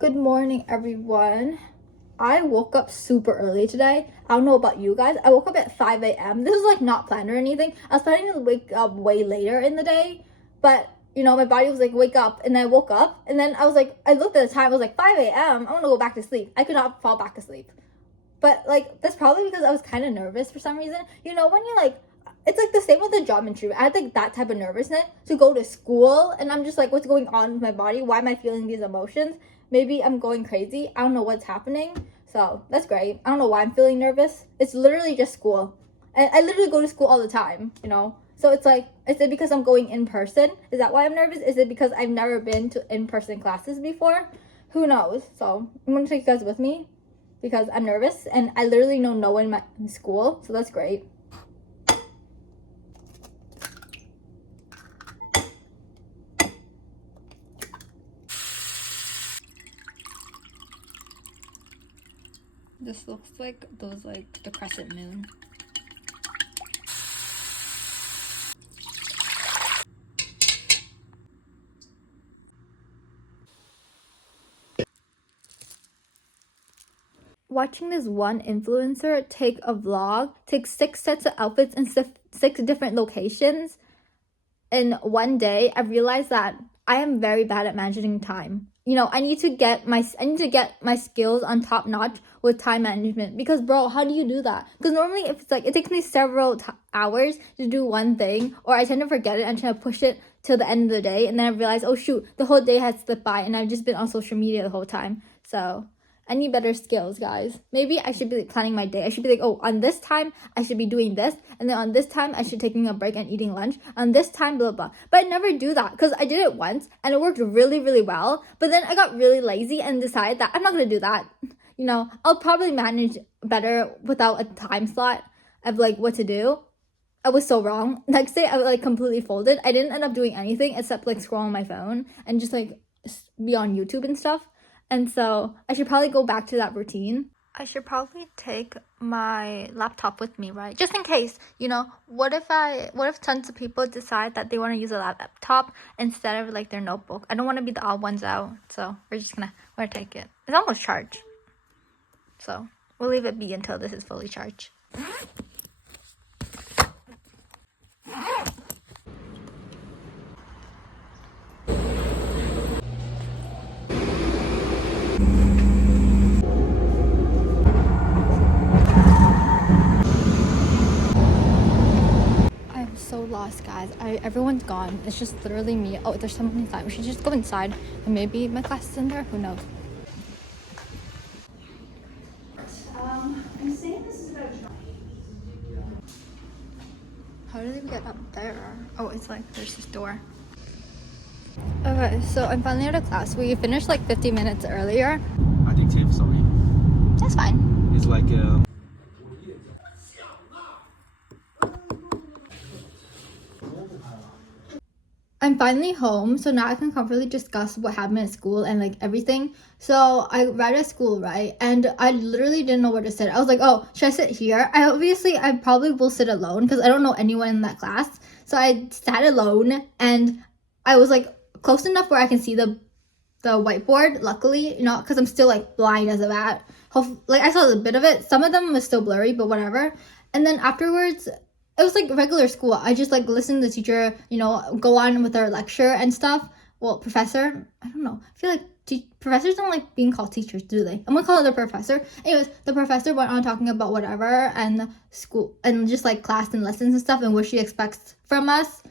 Good morning, everyone. I woke up super early today. I don't know about you guys. I woke up at 5 a.m. This is like not planned or anything. I was planning to wake up way later in the day, but my body was like, wake up. And then I woke up and then I was like, I looked at the time. I was like, 5 a.m. I want to go back to sleep. I could not fall back asleep. But like, that's probably because I was kind of nervous for some reason. When you're like, it's like the same with the job interview. I had like that type of nervousness to go to school, and I'm just like, what's going on with my body? Why am I feeling these emotions? Maybe I'm going crazy. I don't know what's happening. So that's great. I don't know why I'm feeling nervous. It's literally just school. And I literally go to school all the time. So it's like, is it because I'm going in person? Is that why I'm nervous? Is it because I've never been to in-person classes before? Who knows? So I'm going to take you guys with me because I'm nervous and I literally know no one in school. So that's great. This looks like the crescent moon. Watching this one influencer take take 6 sets of outfits in 6 different locations in one day, I realized that I am very bad at managing time. I need to get my skills on top notch with time management, because bro, how do you do that? Because normally if it's like it takes me several hours to do one thing, or I tend to forget it and try to push it till the end of the day, and then I realize, oh shoot, the whole day has slipped by and I've just been on social media the whole time. So I need better skills, guys. Maybe I should be planning my day. I should be like, oh, on this time, I should be doing this. And then on this time, I should be taking a break and eating lunch. On this time, blah, blah. But I never do that because I did it once and it worked really, really well. But then I got really lazy and decided that I'm not going to do that. I'll probably manage better without a time slot of like what to do. I was so wrong. Next day, I like completely folded. I didn't end up doing anything except like scroll on my phone and just like be on YouTube and stuff. And so I should probably go back to that routine. I should probably take my laptop with me, right? Just in case, what if tons of people decide that they want to use a laptop instead of like their notebook? I don't want to be the odd ones out. So we're gonna take it. It's almost charged. So we'll leave it be until this is fully charged. So lost, guys. Everyone's gone. It's just literally me. Oh, there's someone inside. We should just go inside and maybe my class is in there. Who knows? I'm saying this is about. How did we get up there? Oh, it's like there's this door. Okay, so I'm finally out of class. We finished like 50 minutes earlier. Addictive, sorry. That's fine. It's like I'm finally home, so now I can comfortably discuss what happened at school and like everything. So I read at school, right? And I literally didn't know where to sit. I was like, oh, should I sit here? I probably will sit alone because I don't know anyone in that class. So I sat alone and I was like close enough where I can see the whiteboard, luckily, because I'm still like blind as a bat. Like I saw a bit of it. Some of them was still blurry, but whatever. And then afterwards, it was like regular school. I just like listened to the teacher, go on with their lecture and stuff. Well, professor, I don't know. I feel like professors don't like being called teachers, do they? I'm gonna call it a professor. Anyways, the professor went on talking about whatever and school and just like class and lessons and stuff and what she expects from us.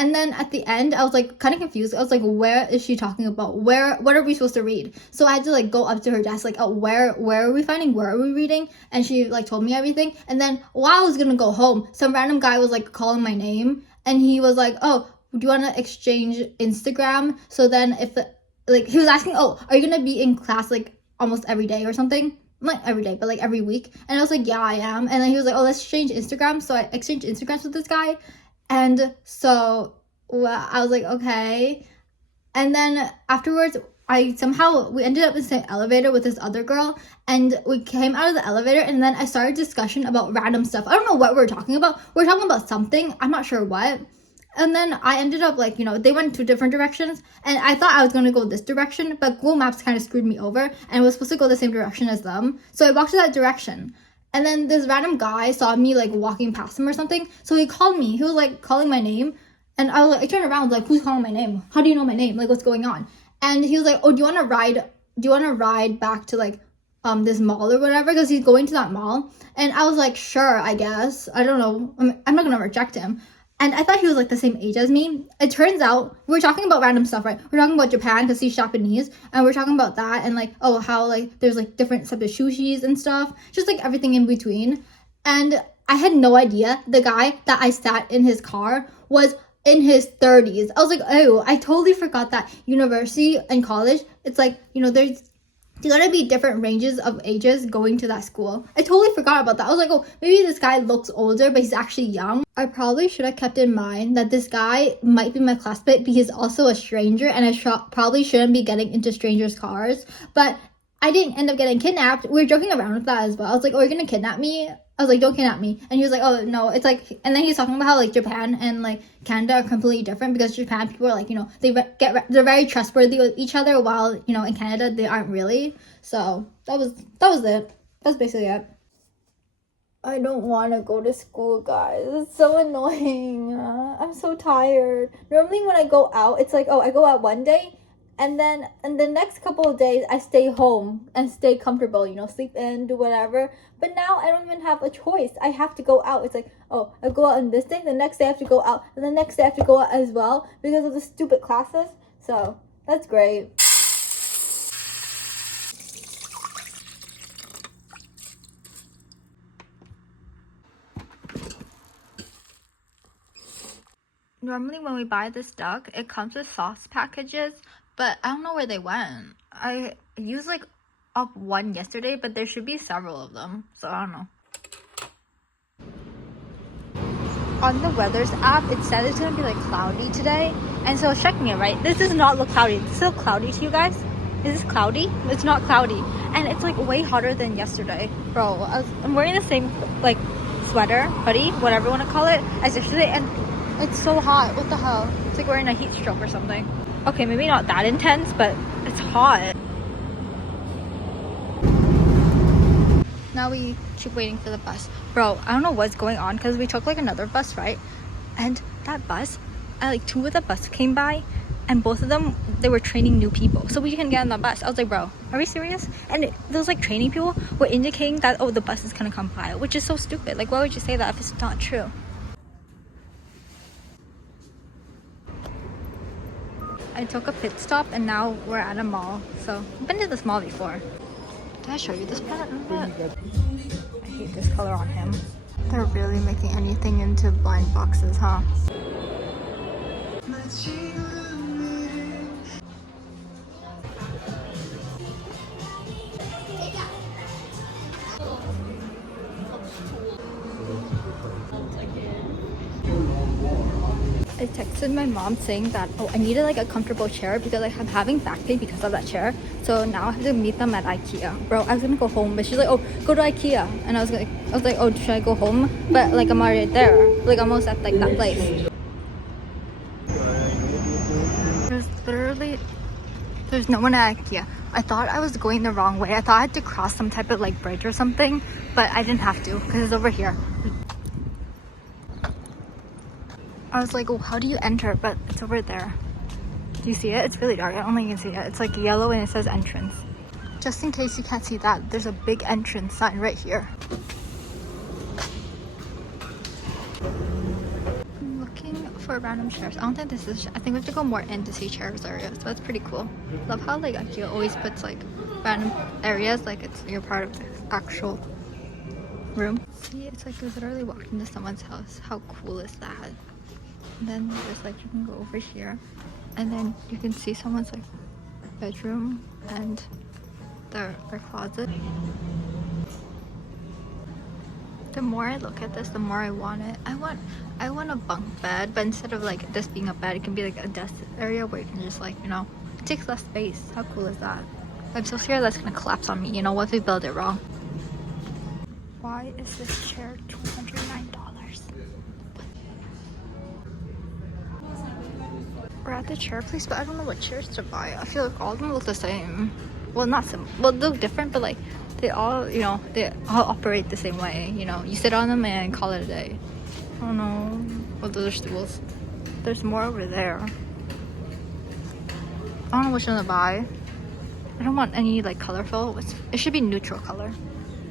And then at the end, I was like kind of confused. I was like, where is she talking about? What are we supposed to read? So I had to like go up to her desk, like, oh, where are we finding? Where are we reading? And she like told me everything. And then while I was gonna go home, some random guy was like calling my name, and he was like, oh, do you want to exchange Instagram? So then he was asking, oh, are you gonna be in class like almost every day or something? Not every day, but like every week. And I was like, yeah, I am. And then he was like, oh, let's exchange Instagram. So I exchanged Instagrams with this guy. And so I was like, okay. And then afterwards, we ended up in the same elevator with this other girl. And we came out of the elevator and then I started discussion about random stuff. I don't know what we were talking about. We were talking about something. I'm not sure what. And then I ended up like, you know, they went two different directions and I thought I was going to go this direction, but Google Maps kind of screwed me over and I was supposed to go the same direction as them. So I walked to that direction. And then this random guy saw me like walking past him or something. So he called me. He was like calling my name. And I was like, I turned around, like, who's calling my name? How do you know my name? Like, what's going on? And he was like, oh, do you want to ride back to like this mall or whatever? Because he's going to that mall. And I was like, sure, I guess. I don't know. I'm not gonna reject him. And I thought he was like the same age as me. It turns out we're talking about random stuff, right? We're talking about Japan because he's Japanese, and we're talking about that and like, oh, how like there's like different types of sushis and stuff, just like everything in between. And I had no idea the guy that I sat in his car was in his 30s. I was like, oh, I totally forgot that university and college, it's like, you know, there's gotta be different ranges of ages going to that school. I totally forgot about that. I was like, oh, maybe this guy looks older, but he's actually young. I probably should have kept in mind that this guy might be my classmate, but he's also a stranger, and I probably shouldn't be getting into strangers' cars. But I didn't end up getting kidnapped. We were joking around with that as well. I was like, oh, you're gonna kidnap me? I was like, don't kidnap me. And he was like, oh, no, it's like, and then he's talking about how like Japan and like Canada are completely different because Japan people are like, you know, they're very trustworthy with each other, while, you know, in Canada they aren't really. So that was it. That's basically it. I don't want to go to school, guys. It's so annoying. I'm so tired. Normally when I go out, it's like, oh, I go out one day, and then the next couple of days I stay home and stay comfortable, you know, sleep in, do whatever. But now I don't even have a choice. I have to go out. It's like, oh, I go out on this day, the next day I have to go out, and the next day I have to go out as well because of the stupid classes. So that's great. Normally when we buy this duck, it comes with sauce packages, but I don't know where they went. I used like up one yesterday, but there should be several of them, so I don't know. On the weather's app, it said it's gonna be like cloudy today, and so I was checking it, right? This does not look cloudy. It's still cloudy to you guys? Is this cloudy? It's not cloudy, and it's like way hotter than yesterday. Bro, I'm wearing the same like sweater, hoodie, whatever you want to call it, as yesterday, and it's so hot. What the hell? It's like wearing a heat stroke or something. Okay, maybe not that intense, but it's hot. Now we keep waiting for the bus. Bro, I don't know what's going on because we took like another bus, right? And that bus, like two of the bus came by, and both of them, they were training new people. So we couldn't get on the bus. I was like, bro, are we serious? And those like training people were indicating that, oh, the bus is gonna come by, which is so stupid. Like, why would you say that if it's not true? I took a pit stop and now we're at a mall. So I've been to this mall before. Did I show you this part? I hate this color on him. They're really making anything into blind boxes, huh? I texted my mom saying that, oh, I needed like a comfortable chair because like I'm having back pain because of that chair. So now I have to meet them at IKEA. Bro, I was gonna go home, but she's like, oh, go to IKEA. And I was like, oh, should I go home? But like I'm already there, like almost at like that place. There's no one at IKEA. I thought I was going the wrong way. I thought I had to cross some type of like bridge or something, but I didn't have to because it's over here. I was like, oh, how do you enter? But it's over there. Do you see it? It's really dark. I don't think you can see it. It's like yellow and it says entrance. Just in case you can't see that, there's a big entrance sign right here. I'm looking for random chairs. I don't think this is, I think we have to go more in to see chairs area. So that's pretty cool. Love how like IKEA always puts like random areas like it's you're part of the actual room. See, it's like we literally walked into someone's house. How cool is that? And then there's like you can go over here and then you can see someone's like bedroom and their closet. The more I look at this, the more I want it. I want a bunk bed, but instead of like this being a bed, it can be like a desk area where you can just like, you know, it takes less space. How cool is that? I'm so scared that's gonna collapse on me. You know, what if we build it wrong? Why is this chair $209? We're at the chair place, but I don't know what chairs to buy. I feel like all of them look the same. Well, not some. Well, they look different, but like they all, you know, they all operate the same way. You know, you sit on them and call it a day. I don't know. Well, those are stools. There's more over there. I don't know which one to buy. I don't want any like colorful. It should be neutral color,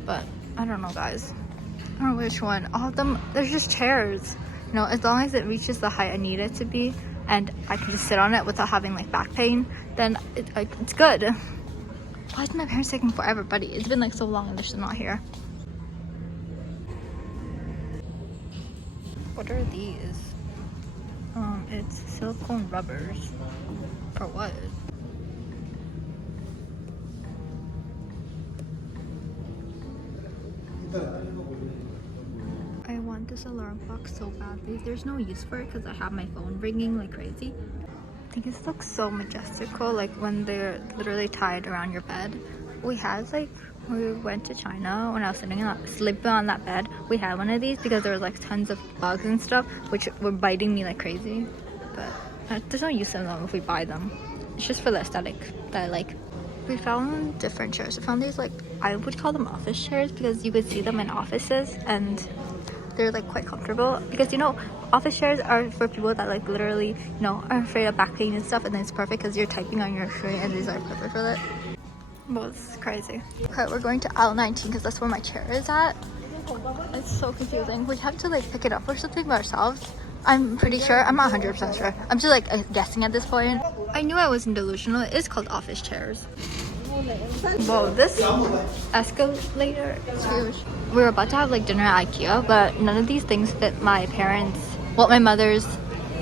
but I don't know, guys. I don't know which one. All of them, they're just chairs. You know, as long as it reaches the height I need it to be, and I can just sit on it without having like back pain, then it's good. Why is my parents taking forever, buddy? It's been like so long and they're still not here. What are these? It's silicone rubbers. For what? I want this alarm clock so badly. There's no use for it because I have my phone ringing like crazy. I think it looks so majestical, like when they're literally tied around your bed. We went to China when I was sleeping on that bed. We had one of these because there was like tons of bugs and stuff which were biting me like crazy. But there's no use in them if we buy them. It's just for the aesthetic that I like. We found different chairs. We found these, like, I would call them office chairs because you could see them in offices and they're like quite comfortable, because you know office chairs are for people that like literally, you know, are afraid of back pain and stuff, and then it's perfect because you're typing on your screen and these are perfect for that. Well, it's crazy. Okay, we're going to aisle 19 because that's where my chair is at. It's so confusing. We have to like pick it up or something by ourselves. I'm pretty sure. I'm not 100% sure. I'm just like guessing at this point. I knew I wasn't delusional. It is called office chairs. Whoa, this escalator is huge. We were about to have like dinner at ikea, but none of these things fit my parents, well, my mother's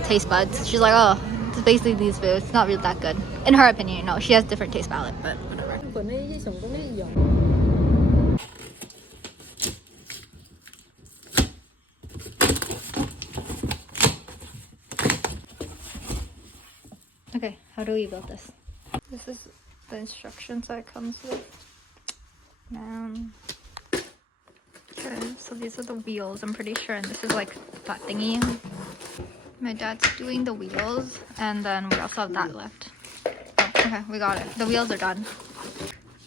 taste buds. She's like, oh, it's basically these foods. It's not really that good. In her opinion, you know, she has different taste palette, but whatever. Okay, how do we build this? This is the instructions that it comes with. Okay, so these are the wheels, I'm pretty sure, and this is like that thingy. My dad's doing the wheels, and then we also have that left. Oh, okay, we got it. The wheels are done.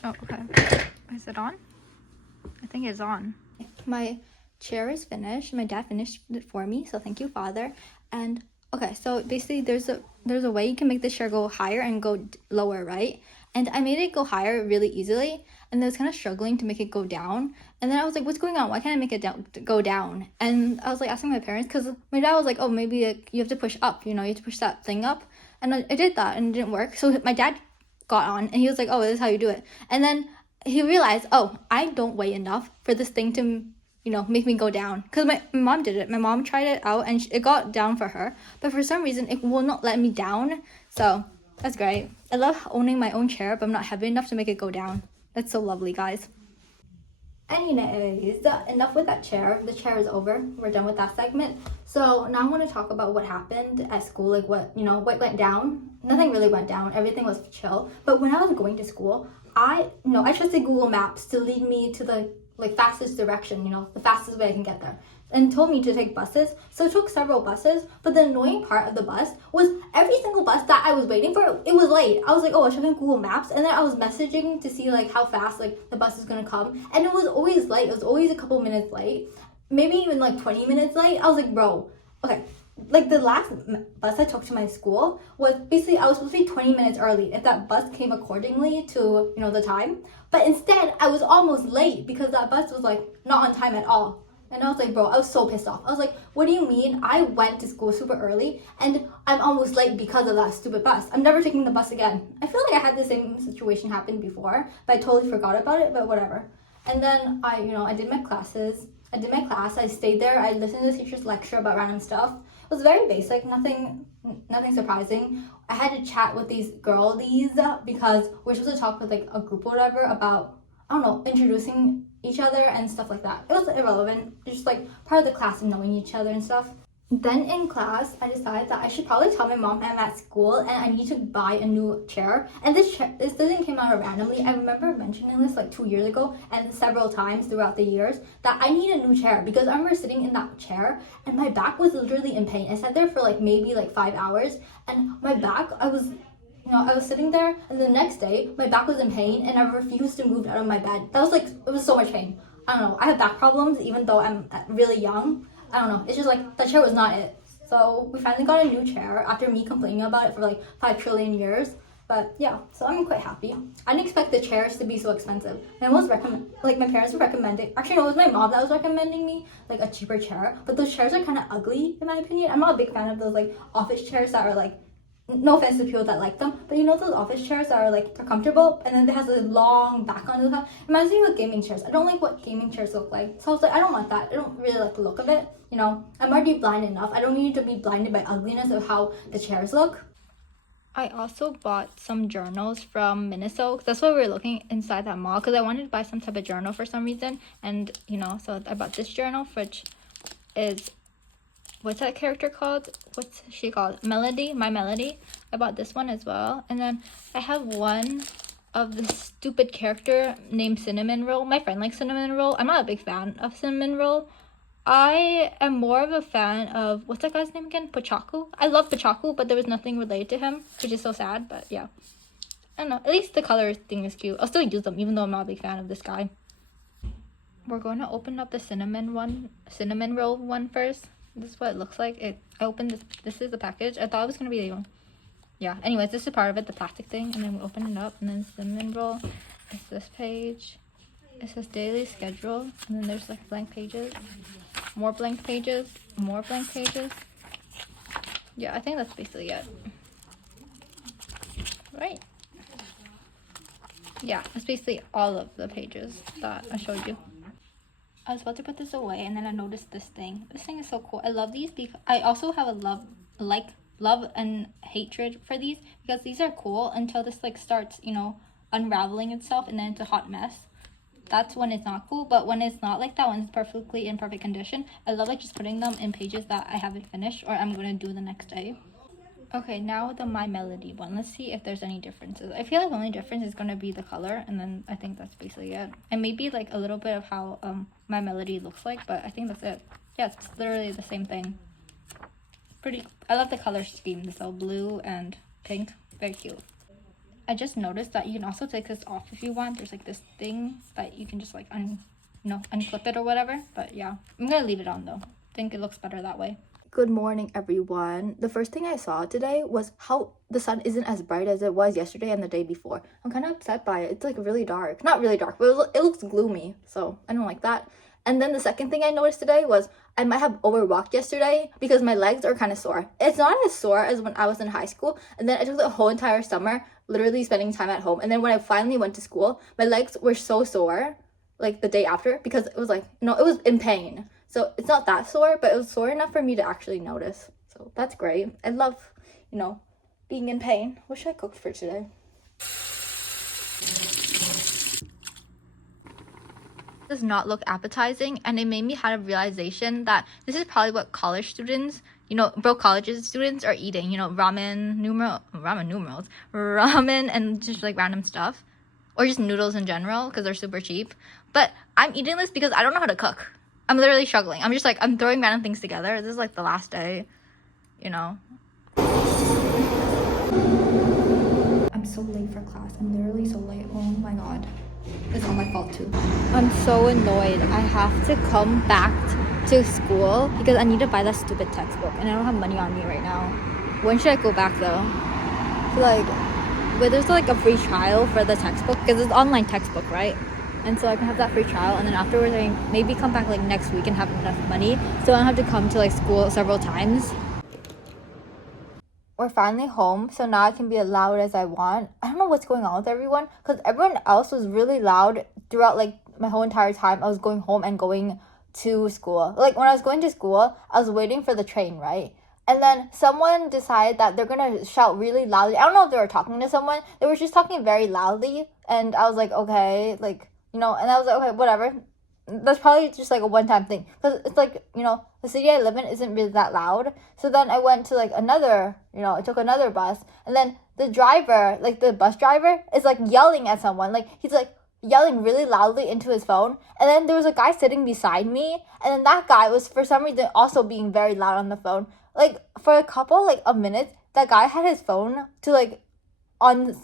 Oh, okay. Is it on? I think it's on. My chair is finished. My dad finished it for me, so thank you, Father. And okay, so basically there's a way you can make the chair go higher and go lower, right? And I made it go higher really easily, and I was kind of struggling to make it go down. And then I was like, what's going on? Why can't I make it go down? And I was like asking my parents, because my dad was like, oh, maybe like, you have to push up, you know, you have to push that thing up. And I did that and it didn't work. So my dad got on and he was like, oh, this is how you do it. And then he realized, oh, I don't weigh enough for this thing to, you know, make me go down. Because my mom did it. My mom tried it out and it got down for her. But for some reason, it will not let me down. So that's great. I love owning my own chair, but I'm not heavy enough to make it go down. That's so lovely, guys. Anyways, enough with that chair. The chair is over. We're done with that segment. So now I want to talk about what happened at school, like what went down. Nothing really went down. Everything was chill. But when I was going to school, I trusted Google Maps to lead me to the like fastest direction, you know, the fastest way I can get there, and told me to take buses. So I took several buses, but the annoying part of the bus was every single bus that I was waiting for, it was late. I was like, oh, I should have Google Maps, and then I was messaging to see like how fast like the bus is gonna come, and it was always late. It was always a couple minutes late, maybe even like 20 minutes late. I was like, bro, okay. Like the last bus I took to my school was basically I was supposed to be 20 minutes early if that bus came accordingly to, you know, the time. But instead I was almost late because that bus was like not on time at all. And I was like, bro, I was so pissed off. I was like, what do you mean? I went to school super early and I'm almost late because of that stupid bus. I'm never taking the bus again. I feel like I had the same situation happen before, but I totally forgot about it, but whatever. And then I did my class. I stayed there. I listened to the teacher's lecture about random stuff. It was very basic, nothing surprising. I had to chat with these girlies because we're supposed to talk with like a group or whatever about, I don't know, introducing each other and stuff like that. It was irrelevant. It's just like part of the class of knowing each other and stuff. Then in class, I decided that I should probably tell my mom I'm at school and I need to buy a new chair. And this doesn't came out randomly. I remember mentioning this like 2 years ago and several times throughout the years that I need a new chair because I remember sitting in that chair and my back was literally in pain. I sat there for like maybe like 5 hours and my back, I was sitting there and the next day my back was in pain and I refused to move out of my bed. That was like, it was so much pain. I don't know. I have back problems even though I'm really young. I don't know. It's just like that chair was not it. So we finally got a new chair after me complaining about it for like 5 trillion years. But yeah, so I'm quite happy. I didn't expect the chairs to be so expensive. And I was like my parents were recommending, actually no, it was my mom that was recommending me like a cheaper chair. But those chairs are kind of ugly in my opinion. I'm not a big fan of those like office chairs that are like, no offense to people that like them, but you know those office chairs that are like, they're comfortable and then it has a long back on the top. It reminds me of gaming chairs. I don't like what gaming chairs look like. So I was like, I don't want that. I don't really like the look of it. You know, I'm already blind enough. I don't need to be blinded by ugliness of how the chairs look. I also bought some journals from Miniso. That's why we were looking inside that mall because I wanted to buy some type of journal for some reason. And, you know, so I bought this journal, which is, what's that character called? What's she called? Melody, My Melody. I bought this one as well. And then I have one of the stupid character named Cinnamon Roll. My friend likes Cinnamon Roll. I'm not a big fan of Cinnamon Roll. I am more of a fan of, what's that guy's name again? Pochaku. I love Pochaku, but there was nothing related to him, which is so sad, but yeah. I don't know. At least the color thing is cute. I'll still use them, even though I'm not a big fan of this guy. We're going to open up the cinnamon roll one first. This is what it looks like. I opened this. This is the package. I thought it was going to be the one. Yeah. Anyways, this is part of it, the plastic thing. And then we open it up, and then cinnamon roll. It's this page. It says daily schedule, and then there's like blank pages, more blank pages, more blank pages. Yeah, I think that's basically it. Right? Yeah, that's basically all of the pages that I showed you. I was about to put this away, and then I noticed this thing. This thing is so cool. I love these because I also have a love and hatred for these because these are cool until this like starts, you know, unraveling itself, and then it's a hot mess. That's when it's not cool, but when it's not like that, when it's perfectly in perfect condition, I love like just putting them in pages that I haven't finished or I'm gonna do the next day. Okay, now the My Melody one. Let's see if there's any differences. I feel like the only difference is gonna be the color, and then I think that's basically it. And maybe like a little bit of how My Melody looks like, but I think that's it. Yeah, it's literally the same thing. Pretty. I love the color scheme. So blue and pink, very cute. I just noticed that you can also take this off if you want. There's like this thing that you can just like unclip it or whatever. But yeah, I'm gonna leave it on though. I think it looks better that way. Good morning, everyone. The first thing I saw today was how the sun isn't as bright as it was yesterday and the day before. I'm kind of upset by it. It's like really dark. Not really dark, but it looks gloomy. So I don't like that. And then the second thing I noticed today was I might have overwalked yesterday because my legs are kind of sore. It's not as sore as when I was in high school. And then I took the whole entire summer literally spending time at home. And then when I finally went to school, my legs were so sore like the day after because it was like, no, it was in pain. So it's not that sore, but it was sore enough for me to actually notice. So that's great. I love, you know, being in pain. What should I cook for today? Does not look appetizing, and it made me have a realization that this is probably what college students, you know, broke colleges students are eating, you know, ramen and just like random stuff, or just noodles in general because they're super cheap. But I'm eating this because I don't know how to cook. I'm literally struggling. I'm just like, I'm throwing random things together. This is like the last day, you know. I'm so late for class. I'm literally so late. Oh my god. It's all my fault too. I'm so annoyed. I have to come back to school because I need to buy that stupid textbook and I don't have money on me right now. When should I go back though? So like, wait, there's like a free trial for the textbook because it's online textbook, right? And so I can have that free trial, and then afterwards I can maybe come back like next week and have enough money so I don't have to come to like school several times. We're finally home, so now I can be as loud as I want. I don't know what's going on with everyone because everyone else was really loud throughout like my whole entire time I was going home and going to school. Like when I was going to school, I was waiting for the train, right? And then someone decided that they're gonna shout really loudly. I don't know if they were talking to someone. They were just talking very loudly, and I was like, okay, like, you know, and I was like, okay, whatever. that's probably just like a one-time thing, because it's like, you know, the city I live in isn't really that loud. So then I went to like another, you know, I took another bus, and then the driver, like the bus driver, is like yelling at someone. Like he's like yelling really loudly into his phone, and then there was a guy sitting beside me, and then that guy was for some reason also being very loud on the phone. Like for a couple like of minutes, that guy had his phone to like on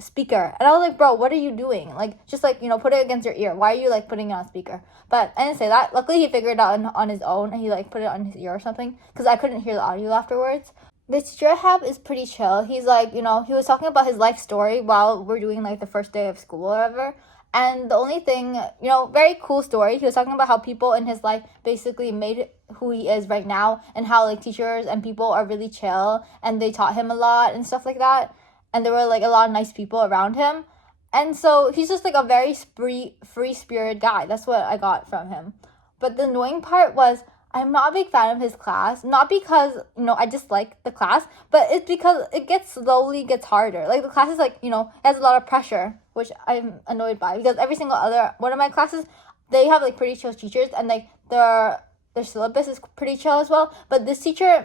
speaker, and I was like, bro, what are you doing? Like, just like, you know, put it against your ear. Why are you like putting it on speaker? But I didn't say that. Luckily he figured it out on his own, and he like put it on his ear or something, because I couldn't hear the audio afterwards. The teacher I have is pretty chill. He's like, you know, he was talking about his life story while we're doing like the first day of school or whatever. And the only thing, you know, very cool story. He was talking about how people in his life basically made who he is right now, and how like teachers and people are really chill, and they taught him a lot and stuff like that. And there were like a lot of nice people around him. And so he's just like a very free spirited guy. That's what I got from him. But the annoying part was, I'm not a big fan of his class. Not because, you know, I dislike the class, but it's because it slowly gets harder. Like the class is like, you know, it has a lot of pressure, which I'm annoyed by, because every single other one of my classes, they have like pretty chill teachers, and like their syllabus is pretty chill as well. But this teacher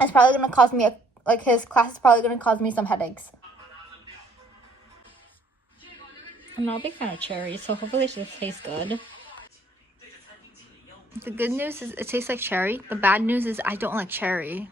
is probably gonna cause me his class is probably gonna cause me some headaches. I'm not a big fan of cherry, so hopefully it just tastes good. The good news is it tastes like cherry. The bad news is I don't like cherry.